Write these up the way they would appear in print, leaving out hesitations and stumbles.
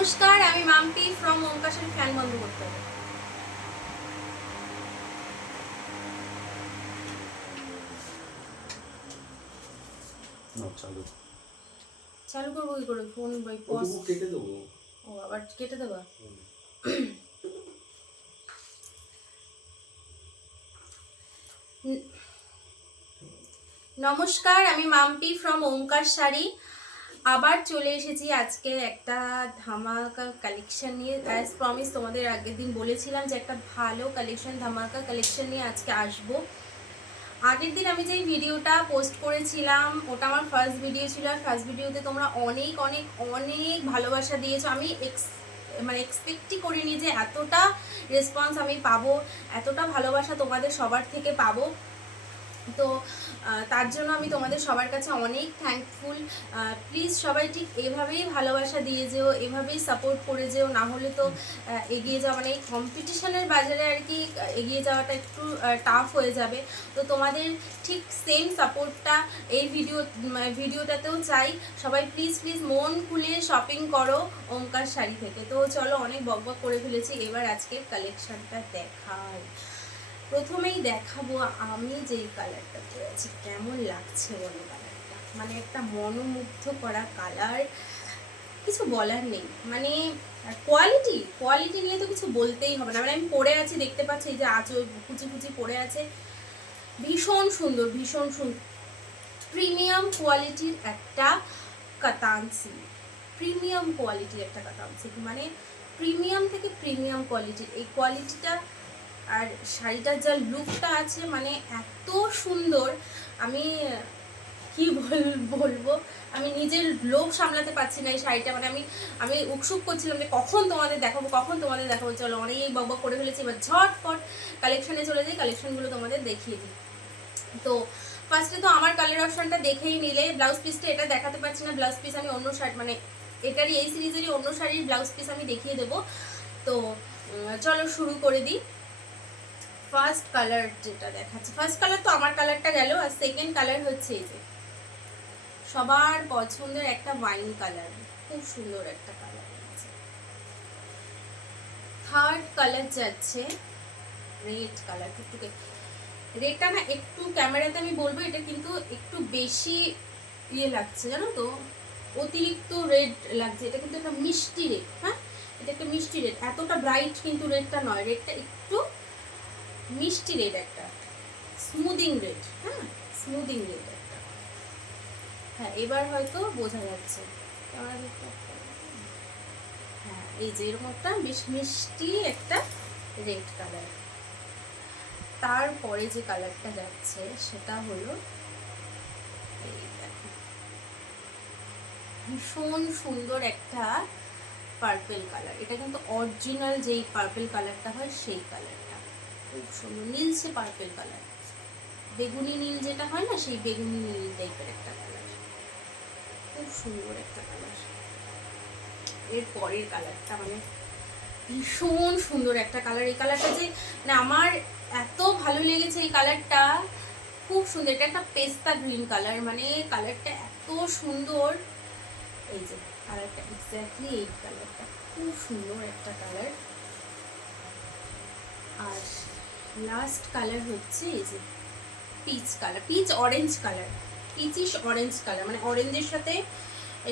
নমস্কার, আমি Mampi from Omkar fan বন্ধ করতে হবে। চালু চালু করবো কি করে? ফোন বাই পজ কেটে দেবো। ও আবার কেটে দেবা? নমস্কার, আমি মাম্পি ফ্রম ওমকার শাড়ি। আবার চলে এসেছি আজকে একটা ধামাকা কালেকশন নিয়ে। অ্যাজ প্রমিস তোমাদের আগের দিন বলেছিলাম যে একটা ভালো কালেকশন, ধামাকা কালেকশন নিয়ে আজকে আসবো। আগের দিন আমি যেই ভিডিওটা পোস্ট করেছিলাম ওটা আমার ফার্স্ট ভিডিও ছিল, আর ফার্স্ট ভিডিওতে তোমরা অনেক অনেক অনেক ভালোবাসা দিয়েছো। আমি এক্সপেক্টই করিনি যে এতটা রেসপন্স আমি পাবো, এতটা ভালোবাসা তোমাদের সবার থেকে পাবো। তো তার জন্য আমি তোমাদের সবার কাছে অনেক থ্যাঙ্কফুল। প্লিজ সবাই ঠিক এভাবেই ভালোবাসা দিয়ে যেও, এভাবেই সাপোর্ট করে যেও, না হলে তো এগিয়ে যাওয়া মানে এই কম্পিটিশনের বাজারে আর কি এগিয়ে যাওয়াটা একটু টাফ হয়ে যাবে। তো তোমাদের ঠিক সেম সাপোর্টটা এই ভিডিওটাতেও চাই। সবাই প্লিজ প্লিজ মন খুলে শপিং করো ওমকার শাড়ি থেকে। তো চলো, অনেক বকবক করে ফেলেছি, এবার আজকের কালেকশনটা দেখাই। প্রথমেই দেখাবো আমি যেই কালারটা পরেছি, কেমন লাগছে বলো কালারটা। মানে একটা মনোমুগ্ধ করা কালার, কিছু বলার নেই। মানে কোয়ালিটি নিয়ে তো কিছু বলতেই হবে না। মানে আমি পরে আছি, দেখতে পাচ্ছি এই যে আঁচল কুচি কুচি পরে আছে, ভীষণ সুন্দর ভীষণ সুন্দর। প্রিমিয়াম কোয়ালিটির একটা কাতান সিল্ক, প্রিমিয়াম কোয়ালিটির একটা কাতান সিল্ক, মানে প্রিমিয়াম থেকে প্রিমিয়াম কোয়ালিটির এই কোয়ালিটিটা। আর শাড়িটার যা লুকটা আছে মানে এত সুন্দর, আমি কি বলবো, আমি নিজের লোভ সামলাতে পারছি না এই শাড়িটা। মানে আমি উৎসুক করছিলাম যে কখন তোমাদের দেখাবো। চলো, অনেক বকবক করে ফেলেছি, এবার ঝটপট কালেকশনে চলে যাই, কালেকশনগুলো তোমাদের দেখিয়ে দিই। তো ফার্স্টে তো আমার কালার অপশনটা দেখেই নিলে। ব্লাউজ পিসটা এটা দেখাতে পারছি না, ব্লাউজ পিস আমি অন্য শাড়ি মানে এটারই এই সিরিজেরই অন্য শাড়ির ব্লাউজ পিস আমি দেখিয়ে দেবো। তো চলো শুরু করে দিই। ফার্স্ট কালার যেটা দেখাচ্ছে, ফার্স্ট কালার তো আমার কালারটা গেল, আর সেকেন্ড কালার হচ্ছে এই যে সবার পছন্দের একটা ওয়াইন কালার, খুব সুন্দর একটা কালার আছে। থার্ড কালার যাচ্ছে রেড কালার, টুকটুকে রেডটা না একটু ক্যামেরাতে আমি বলবো এটা কিন্তু একটু বেশি ইয়ে লাগছে, জানো তো, অতিরিক্ত রেড লাগছে। এটা কিন্তু একটা মিষ্টি রেড, হ্যাঁ এটা একটা মিষ্টি রেড, এতটা ব্রাইট কিন্তু রেডটা নয়, রেডটা একটু মিষ্টি রেড, একটা স্মুদিং রেড, হ্যাঁ স্মুদিং রেড একটা। হ্যাঁ এবার হয়তো বোঝা যাচ্ছে, হ্যাঁ এই যে এরকম একটা বেশ মিষ্টি একটা রেড কালার। তারপরে যে কালারটা যাচ্ছে সেটা হলো এই দেখো, ভীষণ সুন্দর একটা পার্পেল কালার। এটা কিন্তু অরিজিনাল যেই পার্পেল কালারটা হয় সেই কালারটা, খুব সুন্দর নীলসে পার্পেল কালার, বেগুনি নীল যেটা হয় না সেই বেগুনি নীল টাইপের একটা কালার, খুব সুন্দর একটা কালার। এর পরের কালারটা মানে ভীষণ সুন্দর একটা কালার। এই কালারটা যে মানে আমার এত ভালো লেগেছে এই কালারটা, খুব সুন্দর। এটা একটা পেস্তা গ্রিন কালার, মানে কালারটা এত সুন্দর। এই যে কালারটা এক্স্যাক্টলি এই কালারটা, খুব সুন্দর একটা কালার। আর লাস্ট কালার হচ্ছে এই যে peach colour, peach orange colour, peachish orange colour, মানে অরেঞ্জের সাথে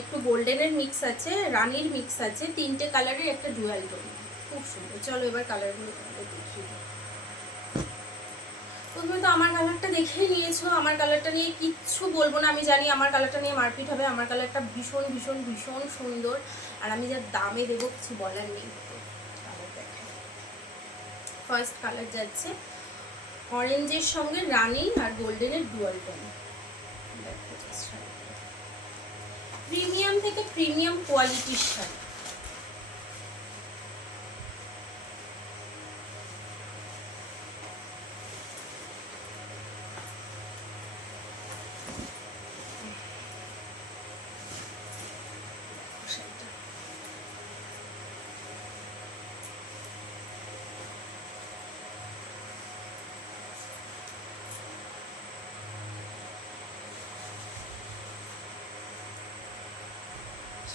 একটু গোল্ডেনের মিক্স আছে, রানির মিক্স আছে, তিনটে কালারের একটা ডুয়াল টোন, খুব সুন্দর। চলো এবার কালারগুলো তোমাদের দেখিয়ে দিই। প্রথমে তো আমার কালারটা দেখেই নিয়েছো, আমার কালারটা নিয়ে কিচ্ছু বলবো না। আমি জানি আমার কালারটা নিয়ে মারপিট হবে, আমার কালারটা ভীষণ ভীষণ ভীষণ সুন্দর, আর আমি যা দামে দেবো কিছু বলার নেই। কালার দেখাই, ফার্স্ট কালার যাচ্ছে অরেঞ্জের সঙ্গে রানি আর গোল্ডেনের ডুয়াল টোন। প্রিমিয়াম থেকে প্রিমিয়াম কোয়ালিটির শাড়ি।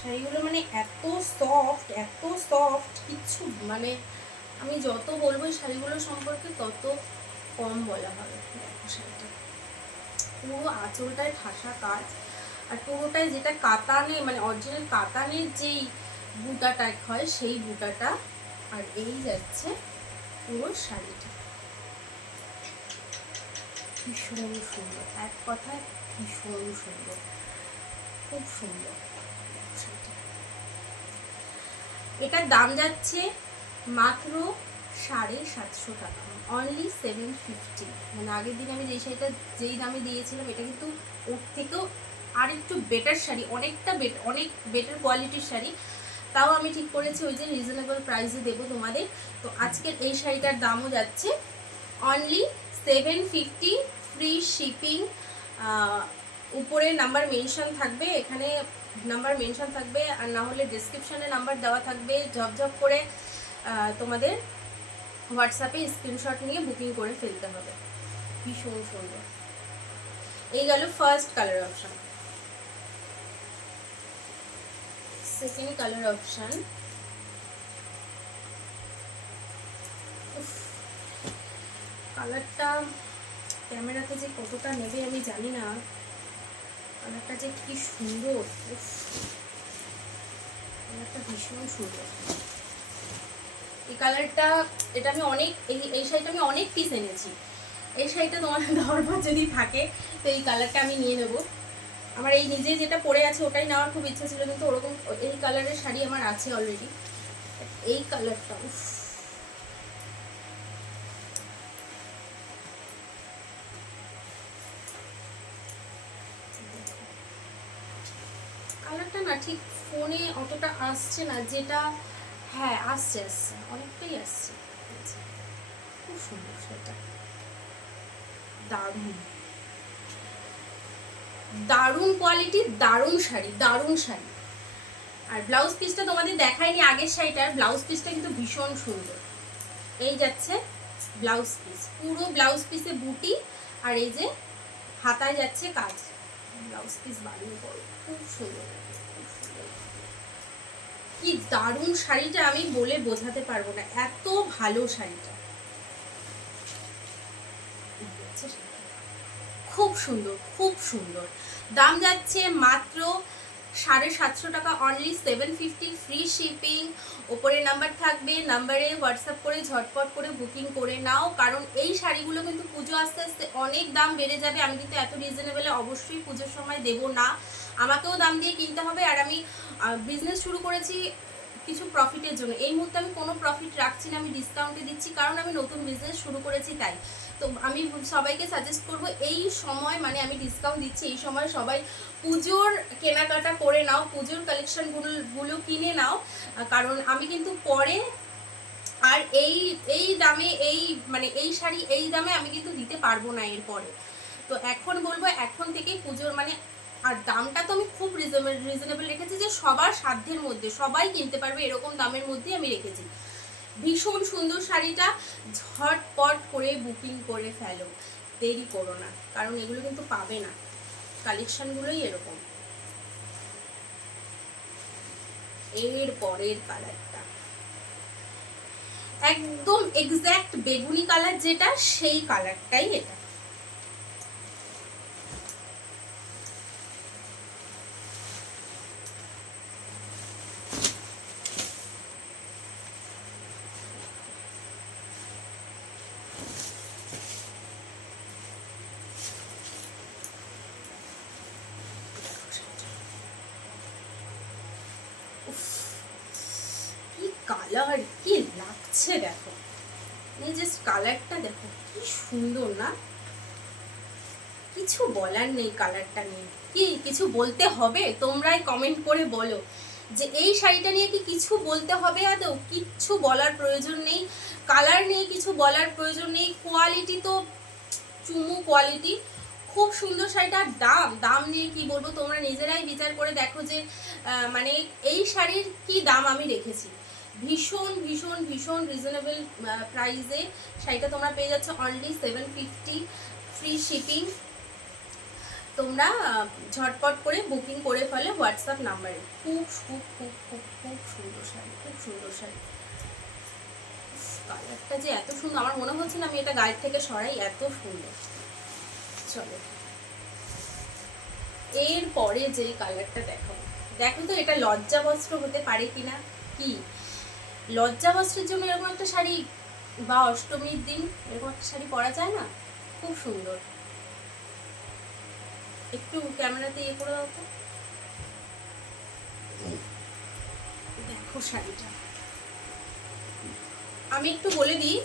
শাড়িগুলো মানে এত সফট, এত সফট, কিচ্ছু মানে আমি যত বলবো এই শাড়িগুলো সম্পর্কে তত কম বলা হবে। দেখো শাড়িটা পুরো আঁচলটায় ঠাসা কাজ, আর পুরোটাই যেটা কাতানে মানে অরিজিনাল কাতানের যেই বুটাটা হয় সেই বুটাটা, আর এই যাচ্ছে পুরো শাড়িটা। ভীষণ সুন্দর, এক কথায় ভীষণ সুন্দর, খুব সুন্দর। এটার দাম যাচ্ছে মাত্র 750 টাকা, অনলি 750। মানে আগের দিন আমি যেই দামে দিয়েছিলাম এটা কিন্তু ওর থেকেও আর একটু বেটার শাড়ি, অনেক বেটার কোয়ালিটির শাড়ি। তাও আমি ঠিক করেছি ওই যে রিজনেবল প্রাইসে দেবো তোমাদের। তো আজকের এই শাড়িটার দামও যাচ্ছে অনলি 750, ফ্রি শিপিং। উপরে নাম্বার মেনশন থাকবে, এখানে নাম্বার মেনশন থাকবে, আর না হলে ডেসক্রিপশনে নাম্বার দেওয়া থাকবে। ঝপঝপ করে তোমাদের হোয়াটসঅ্যাপে স্ক্রিনশট নিয়ে বুকিং করে ফেলতে হবে। ভীষণ সুন্দর। এই গেল first colour option. Second colour option, কালারটা ক্যামেরাতে যে কতটা নেবে আমি জানি না, কালারটা যে কি সুন্দর, কালারটা ভীষণ সুন্দর। এই কালারটা, এটা আমি অনেক এই শাড়িটা আমি অনেক পিস এনেছি। এই শাড়িটা তোমার দরবার যদি থাকে তো এই কালারটা আমি নিয়ে নেবো। আমার এই নিজে যেটা পরে আছে ওটাই নেওয়ার খুব ইচ্ছা ছিল, কিন্তু ওরকম এই কালারের শাড়ি আমার আছে অলরেডি। এই কালারটা কালারটা না ঠিক ফোনে অতটা আসছে না, যেটা হ্যাঁ আসছে অনেকটাই আসছে। খুব সুন্দর সেটা, দারুণ দারুণ কোয়ালিটি, দারুণ শাড়ি, দারুণ শাড়ি। আর ব্লাউজ পিসটা তোমাদের দেখায়নি আগের শাড়িটার, ব্লাউজ পিসটা কিন্তু ভীষণ সুন্দর। এই যাচ্ছে ব্লাউজ পিস, পুরো ব্লাউজ পিসে বুটি, আর এই যে হাতায় যাচ্ছে কাজ। ব্লাউজ পিস বানিয়ে পড়ো, খুব সুন্দর, কি দারুণ শাড়িটা, আমি বলে বোঝাতে পারবো না, এত ভালো শাড়িটা। খুব সুন্দর, খুব সুন্দর। দাম যাচ্ছে মাত্র 750 টাকা, অনলি 750, ফ্রি শিপিং। ওপরে নাম্বার থাকবে, নাম্বারে হোয়াটসঅ্যাপ করে ঝটপট করে বুকিং করে নাও, কারণ এই শাড়িগুলো কিন্তু পুজো আস্তে আস্তে অনেক দাম বেড়ে যাবে। আমি কিন্তু এত রিজনেবলে অবশ্যই পুজোর সময় দেবো না, আমাকেও দাম দিয়ে কিনতে হবে। আর আমি বিজনেস শুরু করেছি কিছু প্রফিটের জন্য, এই মুহূর্তে আমি কোনো প্রফিট রাখছি না, আমি ডিসকাউন্টে দিচ্ছি, কারণ আমি নতুন বিজনেস শুরু করেছি তাই। তো আমি সবাইকে সাজেস্ট করব এই সময়, মানে আমি ডিসকাউন্ট দিচ্ছি এই সময় সবাই পুজোর কেনাকাটা করে নাও, পুজোর কালেকশনগুলো কিনে নাও, কারণ আমি কিন্তু পরে আর এই দামে মানে এই শাড়ি এই দামে আমি কিন্তু দিতে পারবো না এরপরে। তো এখন বলবো এখন থেকেই পুজোর মানে, আর দামটা তো আমি খুব রিজনেবল রেখেছি, যে সবার সাধ্যের মধ্যে সবাই কিনতে পারবে এরকম দামের মধ্যেই আমি রেখেছি। ভীষণ সুন্দর শাড়িটা, ঝটপট করে বুকিং করে ফেলো, দেরি করো না, কারণ এগুলো কিন্তু পাবে না, কালেকশনগুলোই এরকম। এর পরের কালারটা একদম এক্স্যাক্ট বেগুনি কালার, যেটা সেই কালারটাই এটা। কি কালার, কি লাগছে দেখো, এই জাস্ট কালারটা দেখো কি সুন্দর না, কিছু বলার নেই কালারটা নিয়ে। কি কিছু বলতে হবে? তোমরাই কমেন্ট করে বলো যে এই শাড়িটা নিয়ে কি কিছু বলতে হবে আদৌ? কিচ্ছু বলার প্রয়োজন নেই, কালার নিয়ে কিছু বলার প্রয়োজন নেই, কোয়ালিটি তো চুমু কোয়ালিটি, খুব সুন্দর শাড়িটার দাম নিয়ে কি বলবো, তোমরা নিজেরাই বিচার করে দেখো যে মানে এই শাড়ির কি দাম আমি রেখেছি। ভীষণ ভীষণ ভীষণ রিজনেবল প্রাইসে শাড়িটা তোমরা পেয়ে যাচ্ছ, অনলি 750, ফ্রি শিপিং। তোমরা ঝটপট করে বুকিং করে ফেলে হোয়াটসঅ্যাপ নাম্বারে। খুব খুব খুব খুব খুব সুন্দর শাড়ি, খুব সুন্দর শাড়ি। কালারটা যে এত সুন্দর, আমার মনে হচ্ছে না আমি এটা গায়ের থেকে সরাই, এত সুন্দর। চলো এরপরে যে কালারটা দেখাবো, দেখো তো এটা লজ্জা বস্ত্র হতে পারে কিনা। কি লজ্জা বস্ত্রের জন্য এরকম একটা শাড়ি, বা অষ্টমীর দিন এরকম একটা শাড়ি পরা যায় না? খুব সুন্দর। একটু ক্যামেরাতে ইয়ে করে দাও তো, দেখো শাড়িটা। আমি একটু বলে দিই,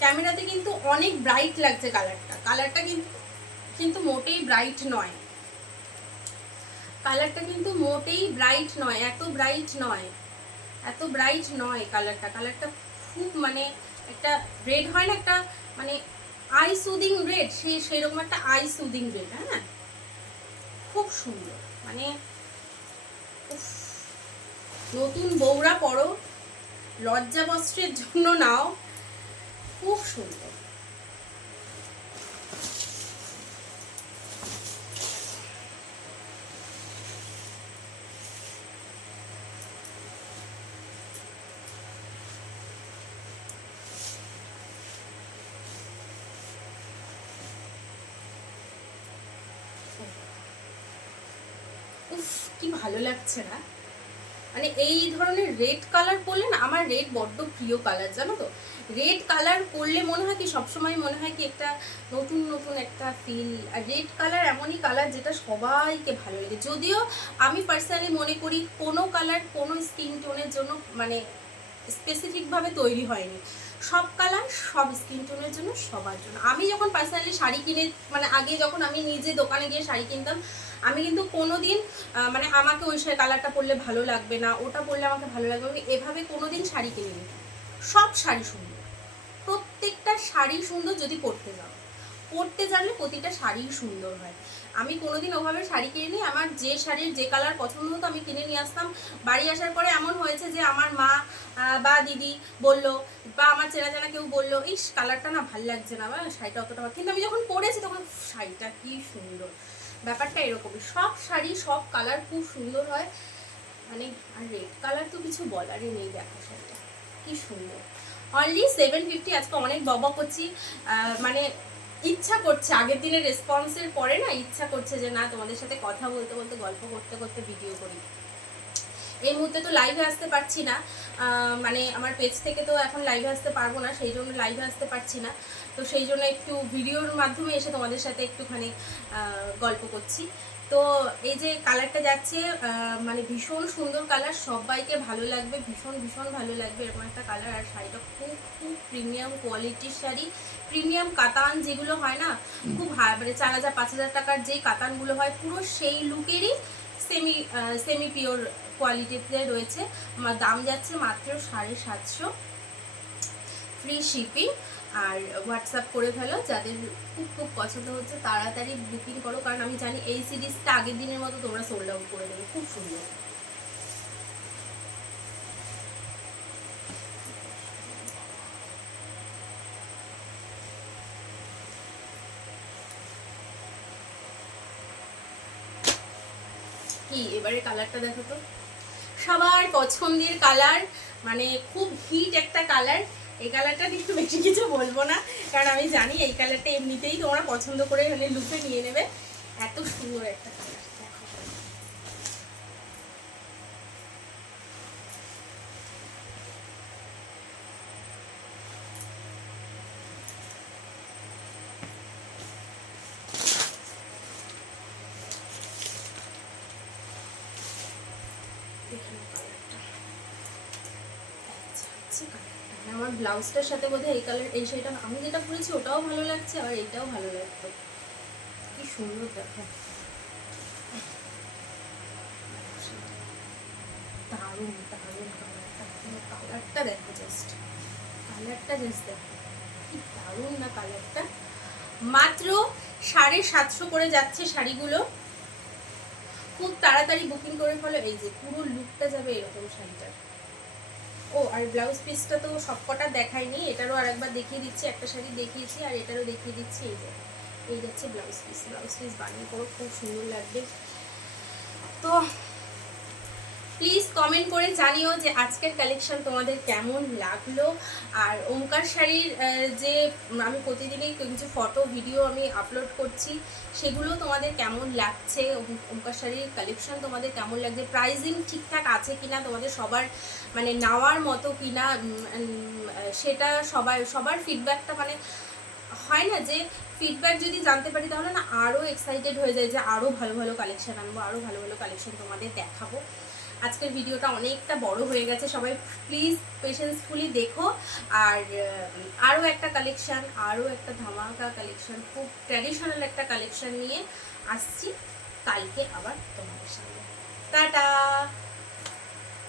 ক্যামেরাতে কিন্তু অনেক ব্রাইট লাগছে কালারটা, কালারটা কিন্তু মোটেই ব্রাইট নয়, কালারটা কিন্তু মোটেই ব্রাইট নয়, এত ব্রাইট নয়, এত ব্রাইট নয় কালারটা। কালারটা খুব মানে একটা রেড হয় না, একটা মানে আই সুদিং রেড, সেরকম একটা আই সুদিং রেড। হ্যাঁ খুব সুন্দর, মানে নতুন বউরা পরো, লজ্জা বস্ত্রের জন্য নাও, খুব সুন্দর। উফ কি ভালো লাগছে না, মানে এই ধরনের রেড কালার পরলে না, আমার রেড বড্ড প্রিয় কালার জানো তো। রেড কালার পরলে মনে হয় কি, সবসময় মনে হয় কি একটা নতুন নতুন একটা ফিল। আর রেড কালার এমনই কালার যেটা সবাইকে ভালো লাগে। যদিও আমি পার্সোনালি মনে করি কোনো কালার কোনো স্কিন টোনের জন্য মানে স্পেসিফিকভাবে তৈরি হয়নি, সব কালার সব স্কিন টোনের জন্য, সবার জন্য। আমি যখন পার্সোনালি শাড়ি কিনে, মানে আগে যখন আমি নিজে দোকানে গিয়ে শাড়ি কিনতাম, আমি কিন্তু কোনো দিন মানে আমাকে ওই কালারটা পরলে ভালো লাগবে না, ওটা পরলে আমাকে ভালো লাগবে, আমি এভাবে কোনো দিন শাড়ি কিনে নিই। সব শাড়ি সুন্দর, প্রত্যেকটা শাড়ি সুন্দর। যদি পরতে যাও, পরতে জানলে প্রতিটা শাড়ি সুন্দর হয়। আমি কোনোদিন ওভাবে শাড়ি কিনে নিই, আমার যে শাড়ির যে কালার পছন্দ হতো আমি কিনে নিয়ে আসতাম। বাড়ি আসার পরে এমন হয়েছে যে আমার মা বা দিদি বললো, বা আমার চেনা জানা কেউ বললো, ইস কালারটা না ভাল লাগছে না, বা শাড়িটা অতটা, কিন্তু আমি যখন পরেছি তখন শাড়িটা কি সুন্দর। ব্যাপারটা এরকমই, সব শাড়ি সব কালার খুব সুন্দর হয়, মানে আর রেড কালার তো কিছু বলারই নেই। দেখো শাড়িটা কি সুন্দর, অনলি 750। আজকে অনেক ববা করছি, মানে ইচ্ছা করছে, আগের দিনের রেসপন্সের পরে না ইচ্ছা করছে যে না তোমাদের সাথে কথা বলতে বলতে গল্প করতে করতে ভিডিও করি। এই মুহূর্তে তো লাইভে আসতে পারছি না, মানে আমার পেজ থেকে তো এখন লাইভে আসতে পারবো না, সেই জন্য লাইভে আসতে পারছি না। তো সেই জন্য একটু ভিডিওর মাধ্যমে এসে তোমাদের সাথে একটুখানি গল্প করছি। তো এই যে কালারটা যাচ্ছে, মানে ভীষণ সুন্দর কালার, সবাইকে ভালো লাগবে, ভীষণ ভীষণ ভালো লাগবে এরকম একটা কালার। আর শাড়িটা খুব খুব প্রিমিয়াম কোয়ালিটির শাড়ি, প্রিমিয়াম কাতান যেগুলো হয় না, খুব মানে 4,000-5,000 টাকার যেই কাতানগুলো হয়, পুরো সেই লুকেরই সেমি পিওর কোয়ালিটিতে রয়েছে। দাম যাচ্ছে মাত্র 750, ফ্রি শিপিং। আর হোয়াটসঅ্যাপ করে ফেলো, যাদের খুব খুব পছন্দ হচ্ছে তাড়াতাড়ি বুকিং করো, কারণ আমি জানি এই সিরিজটা আগের দিনের মতো তোমরা সোল্ড আউট করে দেবে। খুব সুন্দর। কি এবারে কালারটা দেখো তো, সবার পছন্দের কালার, মানে খুব হিট একটা কালার। এই কালারটা একটু বেশি কিছু বলবো না, কারণ আমি জানি এই কালারটা এমনিতেই তোমরা পছন্দ করে মানে লুকে নিয়ে নেবে। এত সুন্দর একটা কালার, আমার ব্লাউজটার সাথে বোধহয় এই কালার, এই শাড়িটা আমি যেটা পরেছি ওটাও ভালো লাগছে, আর এইটাও ভালো লাগতো। কি সুন্দর দেখো, দারুণ দারুণ কালারটা, কালারটা দেখো জাস্ট, কালারটা জাস্ট দেখো কি দারুণ না কালারটা। মাত্র 750 করে যাচ্ছে শাড়িগুলো, খুব তাড়াতাড়ি বুকিং করে ফেলো। এই যে পুরো লুকটা যাবে এরকম শাড়িটার। ও আর ব্লাউজ পিসটা তো সবকটা দেখাইনি, এটারও আরেকবার দেখিয়ে দিচ্ছি, একটা শাড়ি দেখিয়েছি আর এটারও দেখিয়ে দিচ্ছি। এই যে এই যাচ্ছে ব্লাউজ পিস বানিয়ে পরো, খুব সুন্দর লাগবে। তো প্লিজ কমেন্ট করে জানিও যে আজকের কালেকশন তোমাদের কেমন লাগলো। আর ওমকার শাড়ির যে আমি প্রতিদিনই কিছু ফটো ভিডিও আমি আপলোড করছি, সেগুলো তোমাদের কেমন লাগছে, ওমকার শাড়ির কালেকশন তোমাদের কেমন লাগছে, প্রাইজিং ঠিকঠাক আছে কিনা, তোমাদের সবার মানে নেওয়ার মতো কিনা, সেটা সবার ফিডব্যাকটা মানে হয় না যে ফিডব্যাক যদি জানতে পারি তাহলে না আরও এক্সাইটেড হয়ে যায় যে আরও ভালো ভালো কালেকশন আনবো, আরও ভালো ভালো কালেকশন তোমাদের দেখাবো। আজকের ভিডিওটা অনেকটা বড় হয়ে গেছে, সবাই প্লিজ পেশেন্সফুলি দেখো। আর আরও একটা কালেকশান, আরও একটা ধামাকা কালেকশান, খুব ট্র্যাডিশনাল একটা কালেকশান নিয়ে আসছি কালকে আবার তোমাদের সামনে। টাটা।